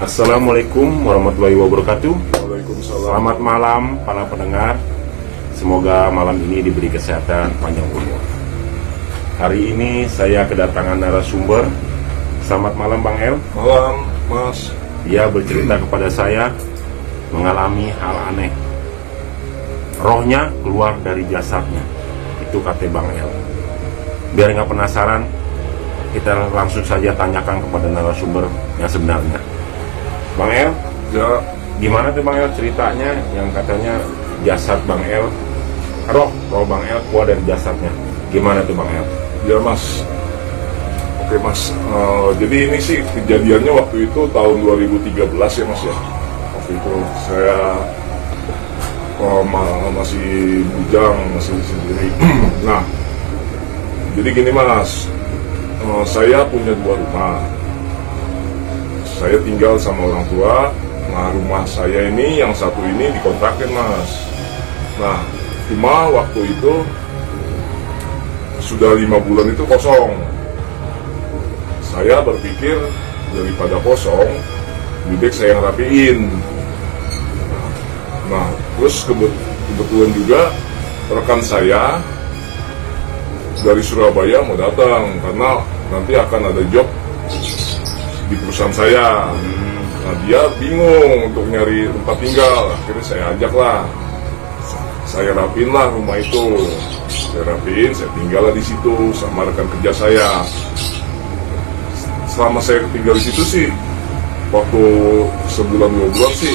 Assalamualaikum warahmatullahi wabarakatuh. Waalaikumsalam. Selamat malam para pendengar. Semoga malam ini diberi kesehatan panjang umur. Hari ini saya kedatangan narasumber. Selamat malam Bang El. Malam, Mas. Dia bercerita kepada saya mengalami hal aneh. Rohnya keluar dari jasadnya. Itu kata Bang El. Biar nggak penasaran, kita langsung saja tanyakan kepada narasumber yang sebenarnya. Bang El, Ya, gimana tuh Bang El ceritanya yang katanya jasad Bang El, roh Bang El keluar dari jasadnya. Gimana tuh Bang El? ya Mas. Oke Mas, jadi ini sih kejadiannya waktu itu tahun 2013 ya Mas ya. Waktu itu saya masih bujang, masih sendiri. Nah, jadi gini Mas, saya punya 2 rumah. Saya tinggal sama orang tua. Nah, rumah saya ini, yang satu ini dikontrakin Mas. Nah, cuma waktu itu sudah 5 bulan itu kosong. Saya berpikir daripada kosong, lebih baik saya ngerapiin. Nah, terus kebetulan juga rekan saya dari Surabaya mau datang karena nanti akan ada job di perusahaan saya. Nah, dia bingung untuk nyari tempat tinggal. Akhirnya saya ajak lah. Saya rapiin lah rumah itu. Saya rapiin, saya tinggal lah di situ sama rekan kerja saya. Selama saya tinggal di situ sih, waktu sebulan 2 bulan sih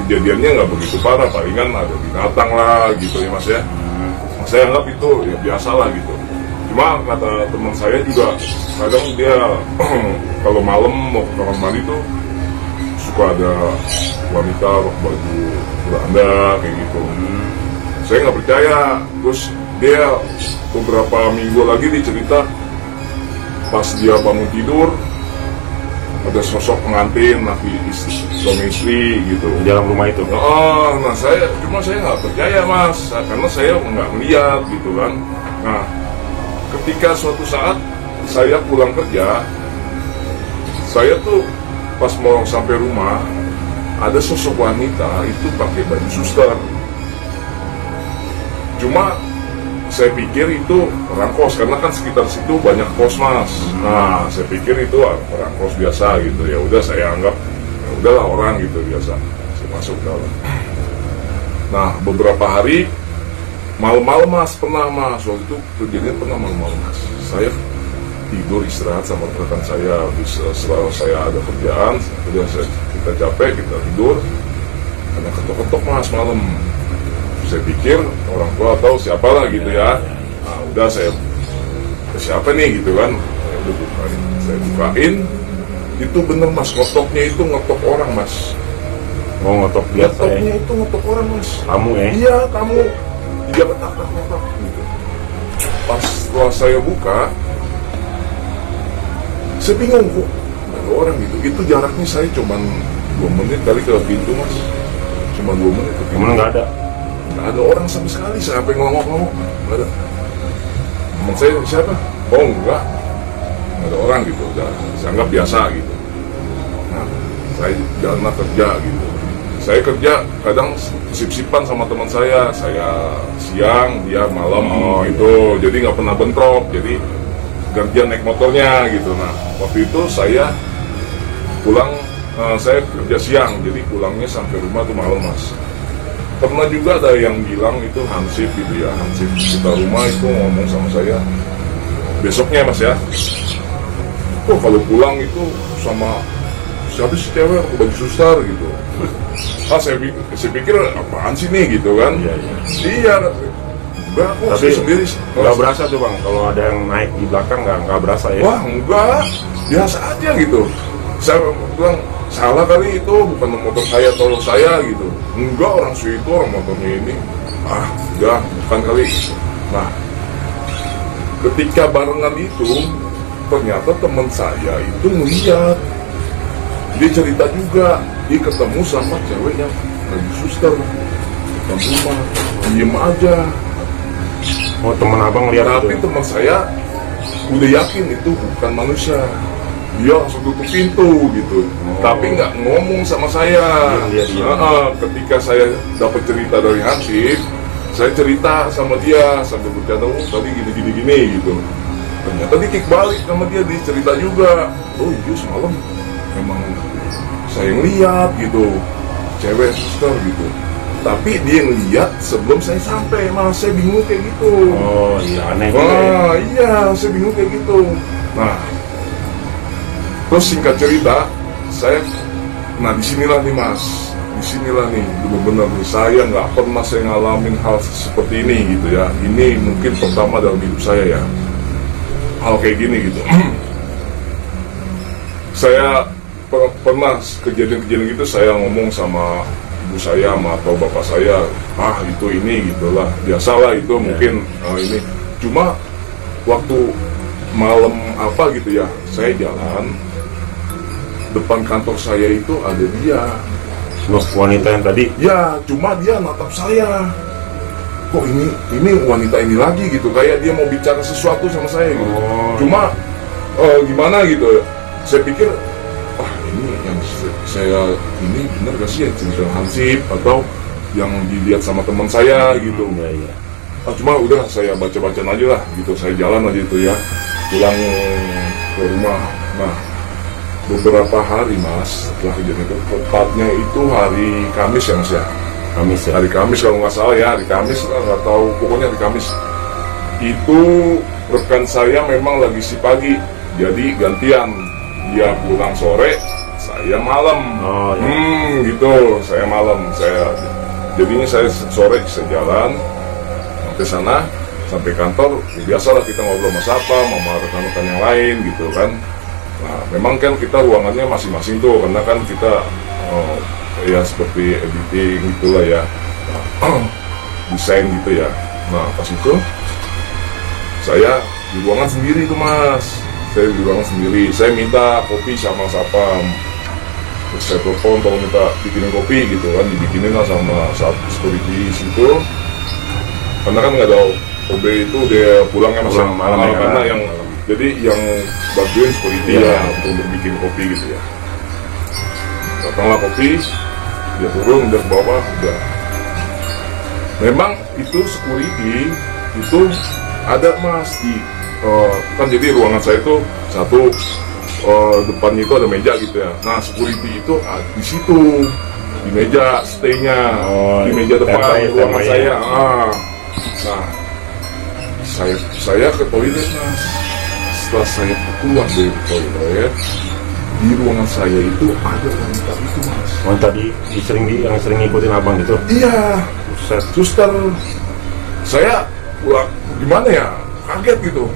kejadiannya nggak begitu parah. Palingan ada binatang lah gitu ya Mas ya. Saya anggap itu ya biasa lah gitu. Cuma kata teman saya juga kadang dia kalau malam mau ke kamar mandi tuh suka ada wanita baju beranda kayak gitu. Saya nggak percaya. Terus dia beberapa minggu lagi dicerita pas dia bangun tidur ada sosok pengantin suami istri gitu Di dalam rumah itu. nah saya nggak percaya Mas, karena saya nggak melihat gitu kan. Nah, ketika suatu saat saya pulang kerja, saya tuh pas mau sampai rumah ada sosok wanita itu pakai baju suster. Cuma saya pikir itu orang kos karena kan sekitar situ banyak kos Mas. Nah, saya pikir itu orang kos biasa gitu. Ya udah saya anggap ya udahlah orang gitu biasa. Saya masuk dalam. Nah, beberapa hari malam-malam Mas, pernah Mas, waktu itu kejadian pernah malam-malam Mas. Saya tidur istirahat sama rekan saya, setelah saya ada kerjaan, udah kita capek, kita tidur, ada ketok-ketok Mas malam. Saya pikir orang tua atau siapa lah gitu ya. Nah, udah saya siapa nih gitu kan. Saya bukain, itu bener Mas, ngotoknya itu ngotok orang Mas. Mau ngotok biasa Ngotoknya ya? itu ngotok orang Mas. Kamu ya? Iya, kamu. Dia ketak-ketak gitu. Pas setelah saya buka, saya bingung kok ada orang gitu. Itu jaraknya saya cuman 2 menit kali ke pintu Mas. Cuma 2 menit ke pintu. Gimana nggak ada? Nggak ada orang sama sekali. Saya sampai ngomong-ngomong nggak ada. Teman saya siapa? Oh enggak, nggak ada orang gitu. Udah saya anggap biasa gitu. Nah, saya jalan kerja gitu. Saya kerja kadang sip-sipan sama teman saya siang, dia malam itu, jadi nggak pernah bentrok, jadi kerja naik motornya gitu. Nah, waktu itu saya pulang, saya kerja siang, jadi pulangnya sampai rumah tuh malam Mas. Pernah juga ada yang bilang itu hansip gitu ya, hansip kita rumah itu ngomong sama saya besoknya Mas ya, kok kalau pulang itu sama siapa sih cewek pakai baju suster gitu. Saya pikir apaan sih nih gitu kan. Iya enggak kok, Tapi saya sendiri nggak berasa tuh Bang, kalau ada yang naik di belakang nggak berasa ya? wah enggak, biasa aja gitu. Saya bilang salah kali itu, bukan motor saya atau saya gitu. Enggak, orang situ orang motornya ini. Enggak, bukan kali. Nah, ketika barengan itu ternyata teman saya itu melihat, dia cerita juga dia ketemu sama cewek yang lagi suster depan rumah, diem aja. Oh, teman abang lihat Tapi itu? teman saya udah yakin itu bukan manusia. dia langsung tutup pintu gitu, tapi nggak ngomong sama saya. Ketika saya dapat cerita dari Hansip, saya cerita sama dia sambil bercanda, oh tadi gini gitu. Ternyata dia kick balik sama dia cerita juga, oh iya semalam emang saya ngeliat gitu, cewek suster gitu. Tapi dia ngeliat sebelum saya sampai, malah saya bingung kayak gitu. Oh iya, aneh. Iya, saya bingung kayak gitu. Nah, terus singkat cerita, disinilah nih mas, disinilah nih, bener-bener nih, saya nggak pernah saya ngalamin hal seperti ini gitu ya. Ini mungkin pertama dalam hidup saya ya, hal kayak gini gitu. Saya pernah kejadian-kejadian gitu, saya ngomong sama ibu saya atau bapak saya, itu ini gitulah, biasalah itu mungkin ini. Cuma waktu malam apa gitu ya, saya jalan, depan kantor saya itu ada dia. Loh, wanita yang tadi? Ya, cuma dia natap saya. Kok ini wanita ini lagi gitu, kayak dia mau bicara sesuatu sama saya gitu. Cuma gimana gitu, saya pikir ini yang saya ini bener gak sih ya cerita Hansip atau yang dilihat sama teman saya gitu. Iya. Cuma udah saya baca-baca aja lah gitu, saya jalan aja itu ya, pulang ke rumah. Nah, beberapa hari mas setelah kejadian itu, tepatnya itu hari Kamis ya mas ya. Kamis ya? Hari Kamis kalau nggak salah ya, hari Kamis lah, nggak tahu, pokoknya hari Kamis. Itu rekan saya memang lagi si pagi, jadi gantian, dia pulang sore, saya malam. Oh iya. Gitu, saya malam, jadinya saya sore saya jalan sampai sana, sampai kantor, ya biasalah kita ngobrol sama rekan-rekan yang lain gitu kan. Nah, memang kan kita ruangannya masing-masing tuh, karena kan kita ya seperti editing gitulah ya, desain gitu ya. Nah, pas itu saya di ruangan sendiri tuh mas, saya minta kopi sama sapam. Terus saya telepon, tolong minta bikinin kopi gitu kan, dibikinin lah sama security situ. Karena kan nggak ada OB itu, dia pulangnya masih malam ya, karena yang jadi yang bantuin security ya untuk bikin kopi gitu ya. Datanglah kopi, dia turun, dia ke bawah, udah. Memang itu security itu ada mas di kan, jadi ruangan saya itu satu, depannya itu ada meja gitu ya. Nah, security itu di situ, di meja stay-nya, di meja depan ruangan saya. Nah, saya ke toilet mas. Setelah saya keluar dari toilet, di ruangan saya itu ada wanita itu mas. Wanita yang sering ngikutin abang gitu? Iya, suster. Saya gimana ya, kaget gitu.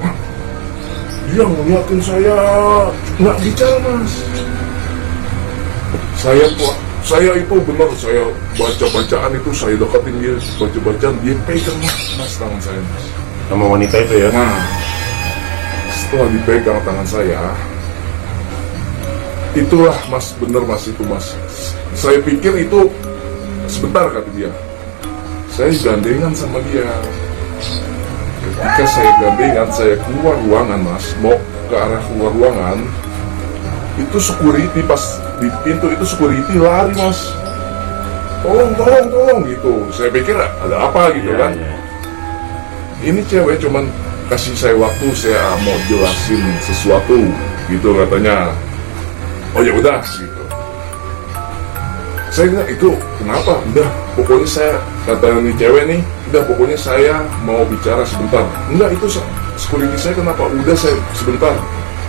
Dia ngeliatin saya, nggak bicara mas. Saya itu benar, saya baca-bacaan itu, saya deketin dia, baca-bacaan, dia pegang mas tangan saya mas. Sama wanita itu ya? Nah, setelah dipegang tangan saya, itulah mas, bener mas itu mas. Saya pikir itu sebentar kata dia. Saya gandengan sama dia. Ketika saya gandengan, saya keluar ruangan mas, mau ke arah keluar ruangan, itu security pas di pintu itu security lari mas. Tolong gitu. Saya pikir ada apa gitu kan. Ini cewek cuman kasih saya waktu, saya mau jelasin sesuatu gitu katanya. Oh ya udah gitu. Saya bilang itu kenapa? Udah pokoknya saya, kata nih cewek nih, udah pokoknya saya mau bicara sebentar. Enggak, itu security saya kenapa? Udah saya sebentar,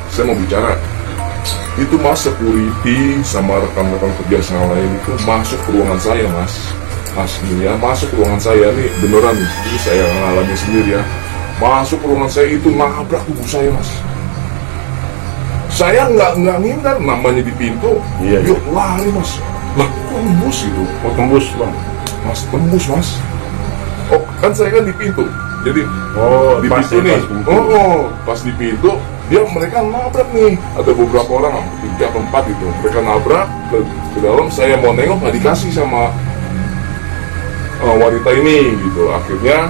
saya mau bicara. Itu mas security sama rekan-rekan kerja sama lain itu masuk ke ruangan saya mas. Mas ini ya, masuk ke ruangan saya nih, beneran nih, ini saya ngalami sendiri ya. Masuk ke ruangan saya itu nabrak tubuh saya mas. Saya nggak ngindar, namanya di pintu, yuk lari mas. Lah kok tembus gitu? Oh tembus bang? Mas tembus mas. Oh kan saya kan di pintu, jadi di pintu nih. Pas di pintu mereka nabrak nih. Ada beberapa orang, 3 atau 4 gitu. Mereka nabrak ke dalam. Saya mau nengok nggak dikasih sama wanita ini gitu. Akhirnya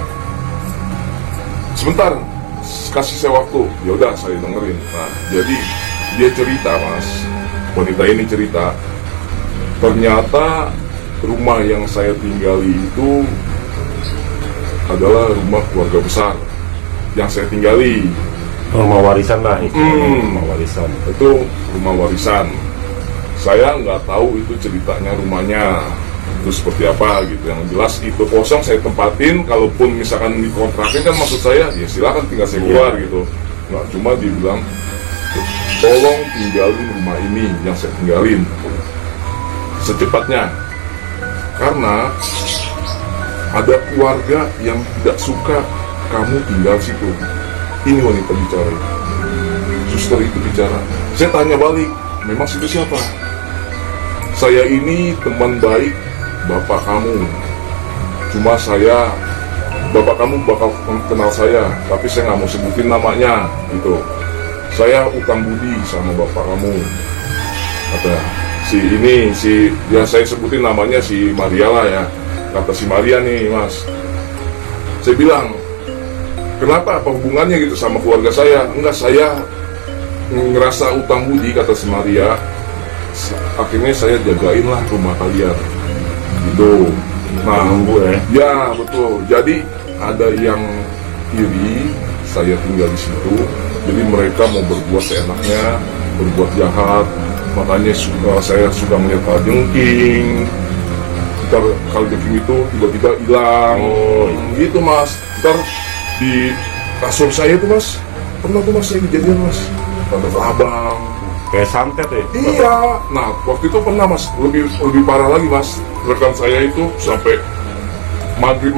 sebentar, kasih saya waktu. Ya udah saya dengerin. Nah jadi dia cerita mas, wanita ini cerita, ternyata rumah yang saya tinggali itu adalah rumah keluarga besar yang saya tinggali. Rumah warisan lah itu. Rumah warisan. Itu rumah warisan. Saya nggak tahu itu ceritanya rumahnya itu seperti apa gitu. Yang jelas itu kosong saya tempatin. Kalaupun misalkan dikontrakin kan maksud saya ya silakan tinggal saya keluar gitu. Nggak cuma dibilang tolong tinggalin rumah ini yang saya tinggalin secepatnya, karena ada keluarga yang tidak suka kamu tinggal situ. Ini wanita bicara, suster itu bicara. Saya tanya balik, memang situ siapa? Saya ini teman baik bapak kamu. Cuma bapak kamu bakal kenal saya, tapi saya nggak mau sebutin namanya gitu. Saya utang budi sama bapak kamu. Kata ya saya sebutin namanya si Maria lah ya. Kata si Maria nih mas. Saya bilang, kenapa, apa hubungannya gitu sama keluarga saya? Enggak, saya ngerasa utang budi, kata si Maria. Akhirnya saya jagain lah rumah kalian gitu. Nah, ya betul. Jadi ada yang iri saya tinggal di situ. Jadi mereka mau berbuat seenaknya, berbuat jahat. Makanya saya suka melihat kalajengking. Ntar kalajengking itu tiba-tiba hilang. Gitu mas. Ntar di kasur saya tuh mas, pernah tuh mas saya kejadian mas, tanda abang kayak santet ya. Iya. Nah waktu itu pernah mas, lebih parah lagi mas. Rekan saya itu sampai maghrib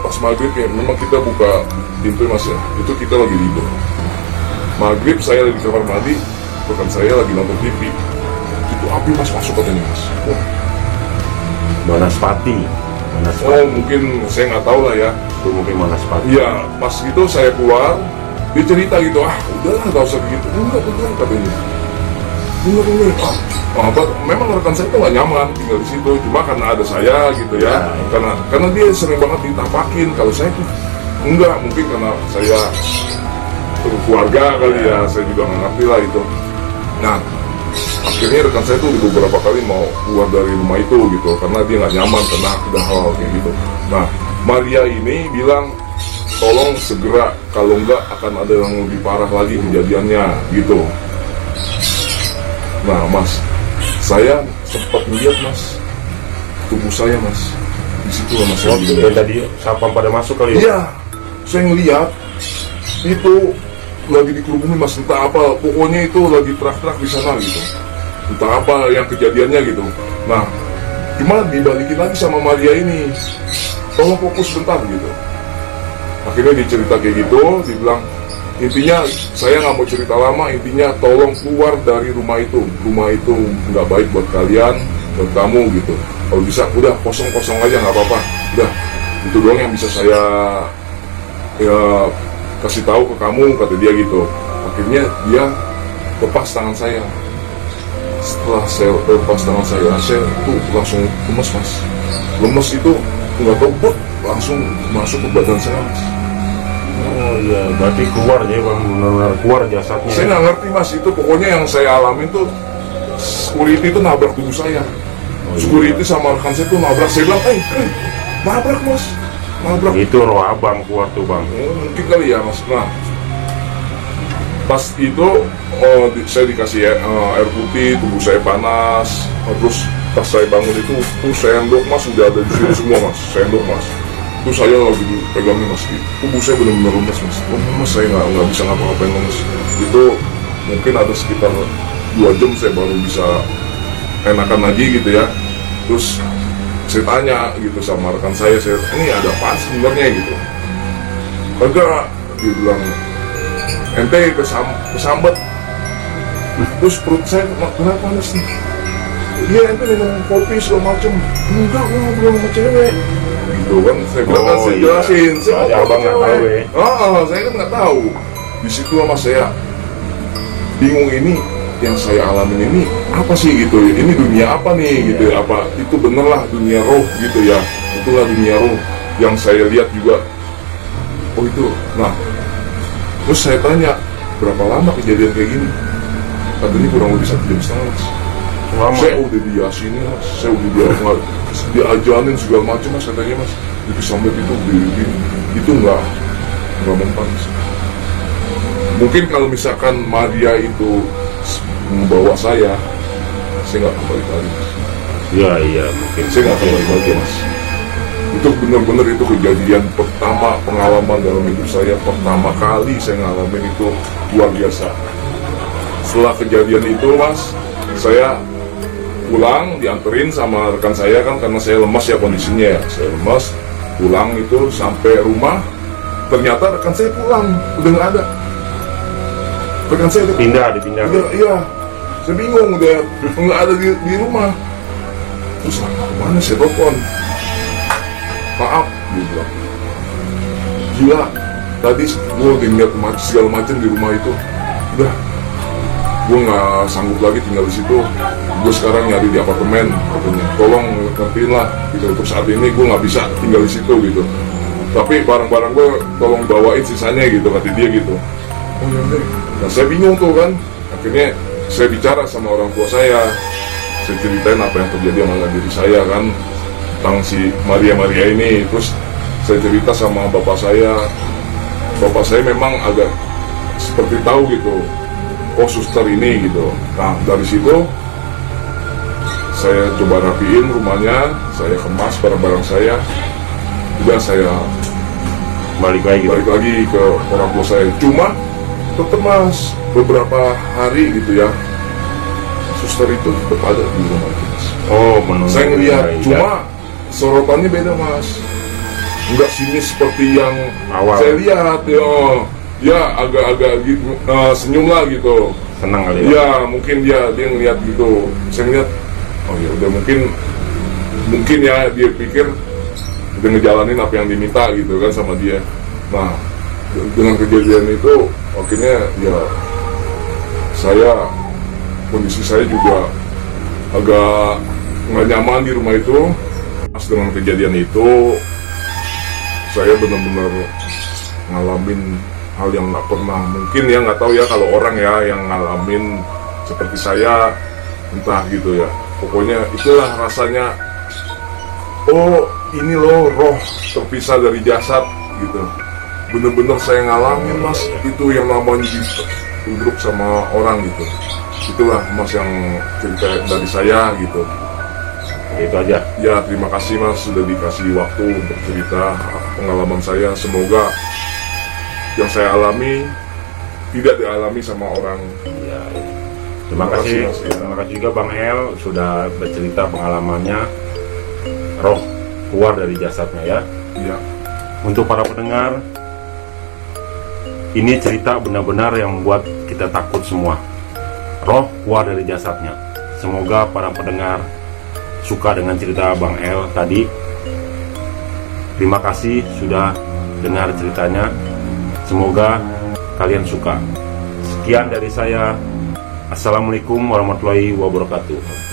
pas maghrib ya, memang kita buka pintu mas ya, itu kita lagi libur. Maghrib saya di kamar mandi, rekan saya lagi nonton TV, itu api mas masuk katanya mas. Banaspati. Oh mungkin saya nggak tahu lah ya. Itu mungkin Banaspati. Iya, pas itu saya keluar, dia cerita gitu, udahlah nggak usah begitu. Enggak katanya. Enggak. Memang rekan saya tuh nggak nyaman tinggal di situ, cuma karena ada saya gitu ya. Karena dia sering banget ditampakin. Kalau saya tuh enggak, mungkin karena saya keluarga kali ya, saya juga nggak ngerti lah itu. Nah, akhirnya rekan saya tuh beberapa kali mau keluar dari rumah itu gitu, karena dia nggak nyaman, karena udah hal kayak gitu. Nah, Maria ini bilang, tolong segera, kalau enggak akan ada yang lebih parah lagi kejadiannya gitu. Nah mas, saya sempat melihat mas, tubuh saya mas, di situ lah mas. Tadi sapam pada masuk kali ya? Iya, saya ngeliat itu lagi dikerubungin mas, entah apa, pokoknya itu lagi terak-terak di sana gitu, entah apa yang kejadiannya gitu. Nah, cuma dibalikin lagi sama Maria ini, tolong fokus bentar gitu. Akhirnya dicerita kayak gitu, dibilang intinya saya nggak mau cerita lama, intinya tolong keluar dari rumah itu nggak baik buat kalian, buat kamu gitu. Kalau bisa udah kosong aja nggak apa-apa, udah itu doang yang bisa saya ya kasih tahu ke kamu, kata dia gitu. Akhirnya dia lepas tangan saya. Setelah saya lepas tangan saya tuh langsung lemes mas. Lemes itu nggak tahu langsung masuk ke badan saya mas. Oh iya, berarti keluar ya bang, benar-benar keluar jasadnya. Saya nggak ngerti mas, itu pokoknya yang saya alamin tuh security itu nabrak tubuh saya. Security sama rekan saya tuh nabrak, saya bilang, nabrak mas, nabrak. Itu roh abang keluar tuh bang. Mungkin kali ya mas. Nah, pas itu saya dikasih air putih, tubuh saya panas, terus pas saya bangun itu tuh sendok mas udah ada di sini semua mas, sendok mas. Itu saya lagi dipegangin mas, tubuh saya benar-benar lemes mas. Lemes, saya nggak bisa ngapa-ngapain mas. Itu mungkin ada sekitar 2 jam saya baru bisa enakan lagi gitu ya. Terus saya tanya gitu sama rekan saya, ini ada apa sebenarnya gitu. Kagak, dia bilang ente kesambet. Terus perut saya kenapa panas nih? Iya ente minum kopi segala macem. Enggak, gue ngobrol sama cewek. Gitu kan, saya bilang kan saya jelasin. Saya abang nggak tahu ya. Saya kan nggak tahu. Di situ sama saya bingung, ini yang saya alamin ini apa sih gitu ya? Ini dunia apa nih gitu ya? Apa itu bener lah dunia roh gitu ya? Itulah dunia roh yang saya lihat juga. Oh itu. Nah, terus saya tanya, berapa lama kejadian kayak gini? katanya kurang lebih 1,5 jam mas. Lama. Saya udah diasini mas, saya udah diajanin segala macam mas, katanya mas di sampai itu nggak mempan mas. Mungkin kalau misalkan Maria itu membawa saya nggak kembali lagi mas. Iya mungkin. Saya nggak kembali lagi mas. Itu benar-benar itu kejadian pertama, pengalaman dalam hidup saya pertama kali saya ngalamin itu luar biasa. Setelah kejadian itu mas, saya pulang dianterin sama rekan saya kan, karena saya lemas ya kondisinya ya, saya lemas. Pulang itu sampai rumah, ternyata rekan saya pulang udah nggak ada. Rekan saya Dipindah. iya, saya bingung udah nggak ada di rumah. Terus kemana saya telepon, maaf dia bilang, gila tadi gue udah ngeliat segala macam di rumah itu, udah gue nggak sanggup lagi tinggal di situ, gue sekarang nyari di apartemen, katanya tolong ngertiin lah gitu, untuk saat ini gue nggak bisa tinggal di situ gitu, tapi barang-barang gue tolong bawain sisanya gitu, kata dia gitu. Oh ya udah. Nah saya bingung tuh kan, akhirnya saya bicara sama orang tua saya ceritain apa yang terjadi sama diri saya kan, tentang si Maria ini. Terus saya cerita sama bapak saya memang agak seperti tahu gitu, oh suster ini gitu. Nah dari situ saya coba rapiin rumahnya, saya kemas barang-barang saya, udah saya Balik lagi ke orang tua saya. Cuma tetap mas, beberapa hari gitu ya, suster itu tetap ada di rumah itu mas. Oh menurut Saya ngeliat, cuma sorotannya beda mas, nggak sinis seperti yang awal saya lihat ya agak-agak gitu, senyum lah gitu, senang kali ya mungkin dia ngeliat gitu. Saya ngeliat, oh ya udah mungkin ya dia pikir udah ngejalanin apa yang diminta gitu kan sama dia. Nah dengan kejadian itu akhirnya ya kondisi saya juga agak nggak nyaman di rumah itu. Pas dengan kejadian itu saya benar-benar ngalamin hal yang nggak pernah, mungkin ya nggak tahu ya kalau orang ya yang ngalamin seperti saya, entah gitu ya, pokoknya itulah rasanya, oh ini loh roh terpisah dari jasad gitu. Bener-bener saya ngalamin mas, itu yang namanya duduk sama orang gitu. Itulah mas yang cerita dari saya gitu. itu aja. Ya terima kasih mas sudah dikasih waktu untuk cerita pengalaman saya. Semoga yang saya alami tidak dialami sama orang. Ya. Terima kasih Mas, ya. Terima kasih juga Bang El sudah bercerita pengalamannya, roh keluar dari jasadnya ya. Iya. Untuk para pendengar, ini cerita benar-benar yang membuat kita takut semua. Roh keluar dari jasadnya. Semoga para pendengar suka dengan cerita Bang El tadi. Terima kasih sudah dengar ceritanya. Semoga kalian suka. Sekian dari saya. Assalamualaikum warahmatullahi wabarakatuh.